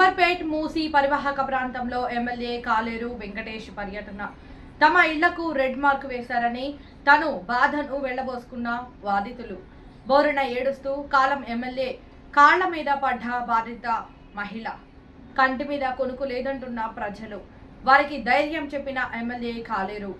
అంబర్పేట్ మూసి పరివాహక ప్రాంతంలో ఎమ్మెల్యే కాలేరు వెంకటేష్ పర్యటన. తమ ఇళ్లకు రెడ్ మార్క్ వేశారని తను బాధను వెళ్లబోసుకున్న బాధితులు బోరున ఏడుస్తూ కాలం ఎమ్మెల్యే కాళ్ల మీద పడ్డ బాధిత మహిళ. కంటి మీద కొనుకు లేదంటున్న ప్రజలు. వారికి ధైర్యం చెప్పిన ఎమ్మెల్యే కాలేరు.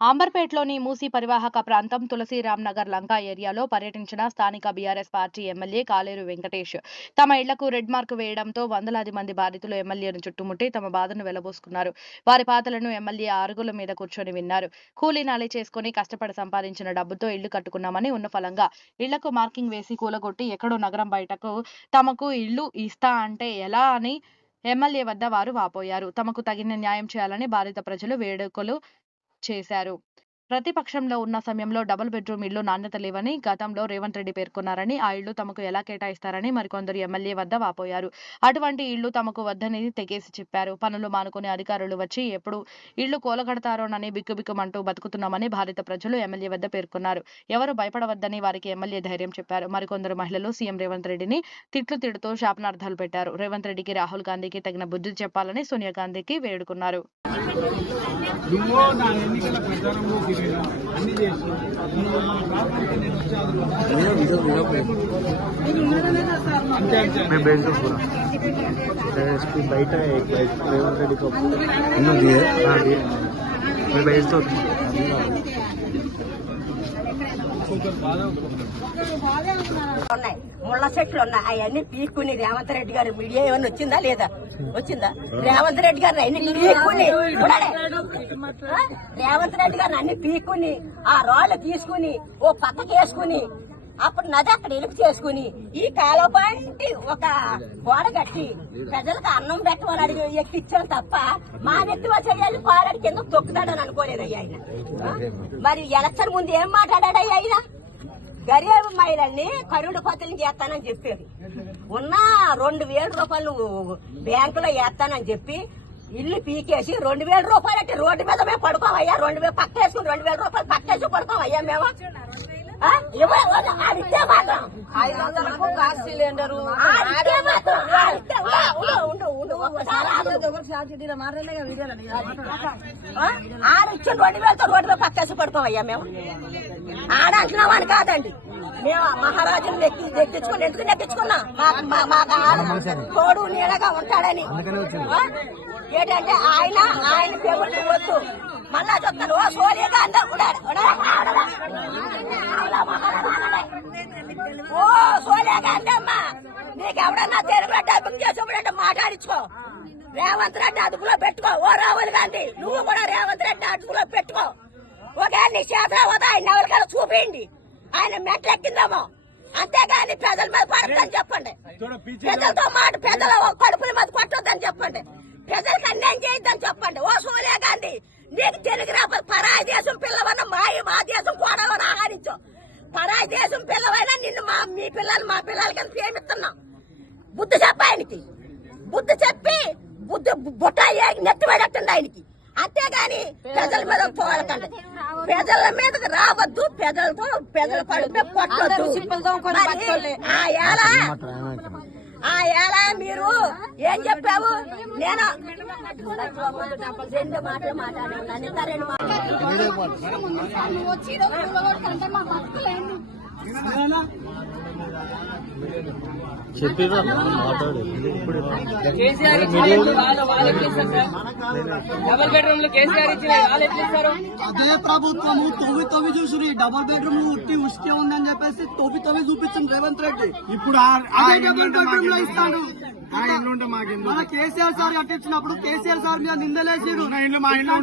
అంబర్పేట్లోని మూసి పరివాహక ప్రాంతం తులసిరామ్ నగర్ లంకా ఏరియాలో పర్యటించిన స్థానిక బీఆర్ఎస్ పార్టీ ఎమ్మెల్యే కాలేరు వెంకటేష్ తమ ఇళ్లకు రెడ్ మార్క్ వేయడంతో వందలాది మంది బాధితులు ఎమ్మెల్యేను చుట్టుముట్టి తమ బాధను వెళ్లబోసుకున్నారు. వారి బాధలను ఎమ్మెల్యే అరుగుల మీద కూర్చొని విన్నారు. కూలీ నాలి చేసుకుని కష్టపడి సంపాదించిన డబ్బుతో ఇళ్లు కట్టుకున్నామని ఉన్న ఫలంగా ఇళ్లకు మార్కింగ్ వేసి కూలగొట్టి ఎక్కడో నగరం బయటకు తమకు ఇల్లు ఇస్తా అంటే ఎలా అని ఎమ్మెల్యే వద్ద వారు వాపోయారు. తమకు తగిన న్యాయం చేయాలని బాధిత ప్రజలు వేడుకలు చేశారు. ప్రతిపక్షంలో ఉన్న సమయంలో డబుల్ బెడ్రూమ్ ఇళ్లు నాణ్యత లేవని గతంలో రేవంత్ రెడ్డి పేర్కొన్నారని, ఆ ఇళ్లు తమకు ఎలా కేటాయిస్తారని మరికొందరు ఎమ్మెల్యే వద్ద వాపోయారు. అటువంటి ఇళ్లు తమకు వద్దని తెగేసి చెప్పారు. పనులు మానుకునే అధికారులు వచ్చి ఎప్పుడు ఇళ్లు కూలగడతారోనని బిక్కుబిక్కుమంటూ బతుకుతున్నామని బాధిత ప్రజలు ఎమ్మెల్యే వద్ద పేర్కొన్నారు. ఎవరు భయపడవద్దని వారికి ఎమ్మెల్యే ధైర్యం చెప్పారు. మరికొందరు మహిళలు సీఎం రేవంత్ రెడ్డిని తిడుతూ శాపనార్థాలు పెట్టారు. రేవంత్ రెడ్డికి, రాహుల్ గాంధీకి తగిన బుద్ధి చెప్పాలని సోనియా గాంధీకి వేడుకున్నారు. బయట రేవంత్ రెడ్డి ఉన్నాయి, ముళ్ళ చెట్లు ఉన్నాయి. అవన్నీ పీక్కుని రేవంత్ రెడ్డి గారు మీడియా ఏమన్నా వచ్చిందా లేదా? వచ్చిందా? రేవంత్ రెడ్డి గారిని అన్ని పీక్కుని రేవంత్ రెడ్డి గారిని అన్ని పీక్కుని ఆ రాళ్లు తీసుకుని ఓ పక్కకి వేసుకుని అప్పుడు నది అక్కడ ఎలుపు చేసుకుని ఈ కాలపాటి ఒక గోడ కట్టి ప్రజలకు అన్నం పెట్టమని అడిగి ఎక్కిచ్చాను తప్ప మా నెత్తివ చేయాలి పాలడి కింద తొక్కుతాడని అనుకోలేదయ్యా ఆయన. మరి ఎలక్షన్ ముందు ఏం మాట్లాడాడయ్యా ఆయన? గరీబ్ మహిళల్ని కరుడు పత్రులు చేస్తానని చెప్పారు. ఉన్న 2,000 రూపాయలు బ్యాంకులో వేస్తానని చెప్పి ఇల్లు పీకేసి 2,000 రూపాయలు అంటే రోడ్డు మీద మేము పడుకోమయ్యా. 2,000 పక్కేసుకుని 2,000 రూపాయలు పక్కేసి పడుకోమయ్యా మేము. ఆడితే మాత్రం 500కు గ్యాస్ సిలిండరు ఆడిచ్చిన 2,000తో రోడ్డు మీద పక్కేసి పడుకోమయ్యా మేము. ఆడంటున్నామని కాదండి, మేము మహారాజును ఎక్కించుకుని ఎందుకు నెక్కించుకున్నాం? మాకు తోడు నీడగా ఉంటాడని. ఏంటంటే ఆయన దేవుడికి వద్దు మళ్ళా చెప్తాను. ఓ సోనియా ఓ సోనియా గాంధీ అమ్మా, నీకెవడన్నా తెలుగులో డబ్బింగ్ చేసేప్పుడంటే మాట్లాడించుకో. రేవంత్ రెడ్డి అదుపులో పెట్టుకో. ఓ రాహుల్ గాంధీ, నువ్వు కూడా రేవంత్ రెడ్డి అదుపులో పెట్టుకో. ఒకవేళ నీ చేతిలో పోతే ఆయన ఎవరికైనా చూపించండి, ఆయన మెట్లెక్కిందేమో. అంతేగాని ప్రజల మీద పడద్దని చెప్పండి. ప్రజలతో మాట ప్రజల కడుపుల మీద కొట్టొద్దని చెప్పండి. ప్రజలకు అన్యాయం చేయొద్దని చెప్పండి. ఓ సోనియా గాంధీ, నీకు తెలుగు రాకపోతే పరాయి దేశం పిల్లవన్నా మా దేశం కోడలో ఆహరించు. పరాయి దేశం పిల్లవైనా నిన్ను మీ పిల్లలు మా పిల్లలకి ప్రేమిస్తున్నాం. బుద్ధి చెప్ప ఆయనకి, బుద్ధి చెప్పి బుద్ధి బుట్ట నెత్తి పడట్టండి ఆయనకి. అంతేగాని ప్రజల మీద పోవడకండి. ప్రజల మీదకి రావద్దు, ప్రజల కడుపు కొట్టద్దు. ఆ ఏలా మీరు ఏం చెప్పావు? నేను 2 మాటలు మాట్లాడాను. డబుల్ బెడ్రూమ్ లో కేసీఆర్ ఇచ్చిన వాళ్ళు ఎట్లా ఇస్తారు? అదే ప్రభుత్వము తొవ్వి చూసి డబుల్ బెడ్రూమ్ ఉష్కే ఉందని చెప్పేసి తొవ్వి చూపించింది రేవంత్ రెడ్డి. ఇప్పుడు అదే డబుల్ బెడ్రూమ్ లో ఇస్తాడు. మన కేసీఆర్ సార్ కట్టించినప్పుడు కేసీఆర్ సార్ మీద నిందలేసాడు.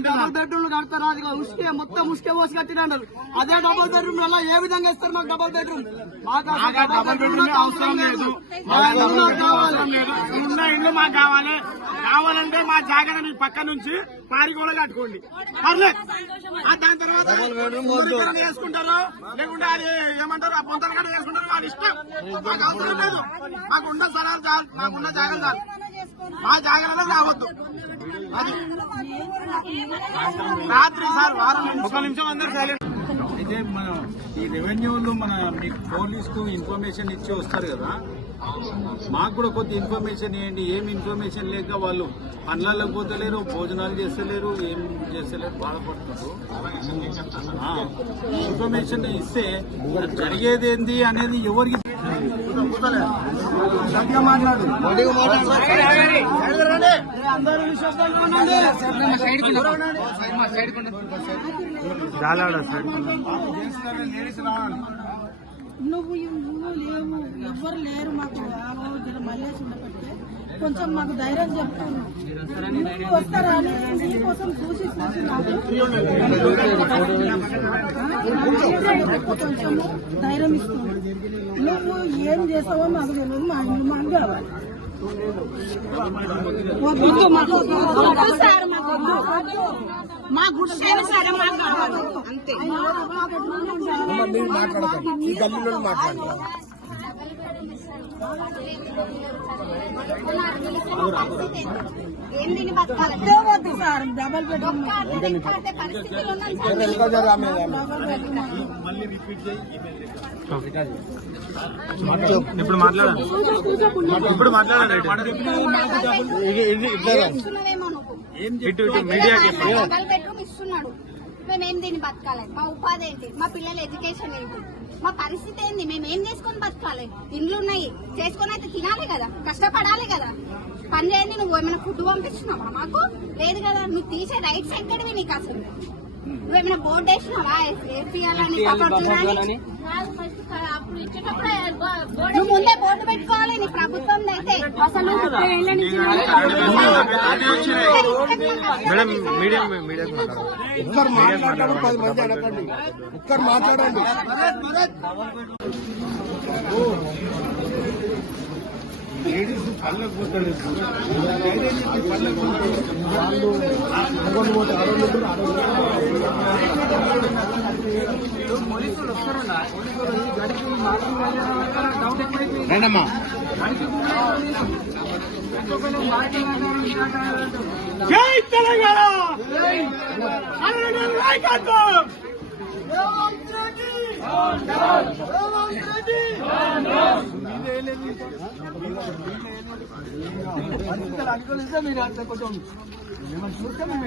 డబుల్ బెడ్రూమ్ కడతారు, అది ఉష్కే మొత్తం ఉష్కే పోసి కట్టినాడు. అదే డబుల్ బెడ్రూమ్ లో ఏ విధంగా ఇస్తారు? మాకు డబుల్ బెడ్రూమ్ డబుల్ బెడ్రూమ్ అవసరం లేదు. ఉన్న ఇల్లు మాకు కావాలంటే మా జాగ్రత్త మీ పక్క నుంచి పారి కూడా కట్టుకోండి. దాని తర్వాత వేసుకుంటారు, లేకుంటే అది ఏమంటారు ఆ పొంతలు కూడా వేసుకుంటారు. అది ఇష్టం, మాకు అవసరం లేదు. మాకున్న స్థలాలు మాకున్న జాగ్రత్త మా జాగ్రత్త రావద్దు. అది రాత్రి సార్ వారం 1 నిమిషం అందరూ సైలెంట్. అయితే మనం ఈ రెవెన్యూలు మీకు పోలీసుకు ఇన్ఫర్మేషన్ ఇచ్చి వస్తారు కదా, మాకు కూడా కొద్ది ఇన్ఫర్మేషన్ ఇవ్వండి. ఏం ఇన్ఫర్మేషన్ లేక వాళ్ళు పనులకు పోతలేరు, భోజనాలు చేస్తలేరు, ఏం చేస్తలేరు, బాధపడుతున్నారు. ఇన్ఫర్మేషన్ ఇస్తే జరిగేది ఏంది అనేది ఎవరికి నువ్వు లేవు, ఎవ్వరు లేరు మాకు. మల్లేసి ఉండబట్టే కొంచెం మాకు ధైర్యం చెప్తాను. నువ్వు వస్తారా అని నీకోసం చూసి నాకు కొంచెం ధైర్యం ఇస్తున్నాను. నువ్వు ఏం చేస్తావో మాకు తెలియదు. మా ఇల్లు మాకు కావాలి. వద్దు మాకు సార్, మాకు మా గుడ్ సార్ మాకు కావాలి అంతే. వద్దు సార్, డబల్ బెడ్రూమ్ ఇప్పుడు మాట్లాడాలి. ఇప్పుడు మాట్లాడాలి. డబల్ బెడ్రూమ్ ఇస్తున్నాడు. మేమేం దీన్ని బతకాలి? మా ఉపాధి ఏంటి? మా పిల్లల ఎడ్యుకేషన్ ఏంటి? మా పరిస్థితి ఏంది? మేమేం చేసుకొని బతకాలి? ఇండ్లు ఉన్నాయి, చేసుకొని అయితే తినాలి కదా, కష్టపడాలి కదా. పని చేయండి. నువ్వు ఏమైనా ఫుడ్ పంపిస్తున్నావా? మాకు లేదు కదా. నువ్వు తీసే రైట్స్ ఎక్కడివి నీకు? అసలు నువ్వేమైనా బోర్డు వేసినావా? అప్పుడు ఇచ్చేటప్పుడు నువ్వు ముందే బోర్డు పెట్టుకోవాలి. నీ ప్రభుత్వం అయితే అసలు ఒక్కరు మాట్లాడడం 10 మంది అనకండి. ఒక్కరు మాట్లాడండి. లేడీస్ పళ్ళకు పోతాడు. పళ్ళకు రండమ్మా. జై తెలంగాణ. నాయకత్వం. మీరు అట్లా కొంచెం చూస్తే మేము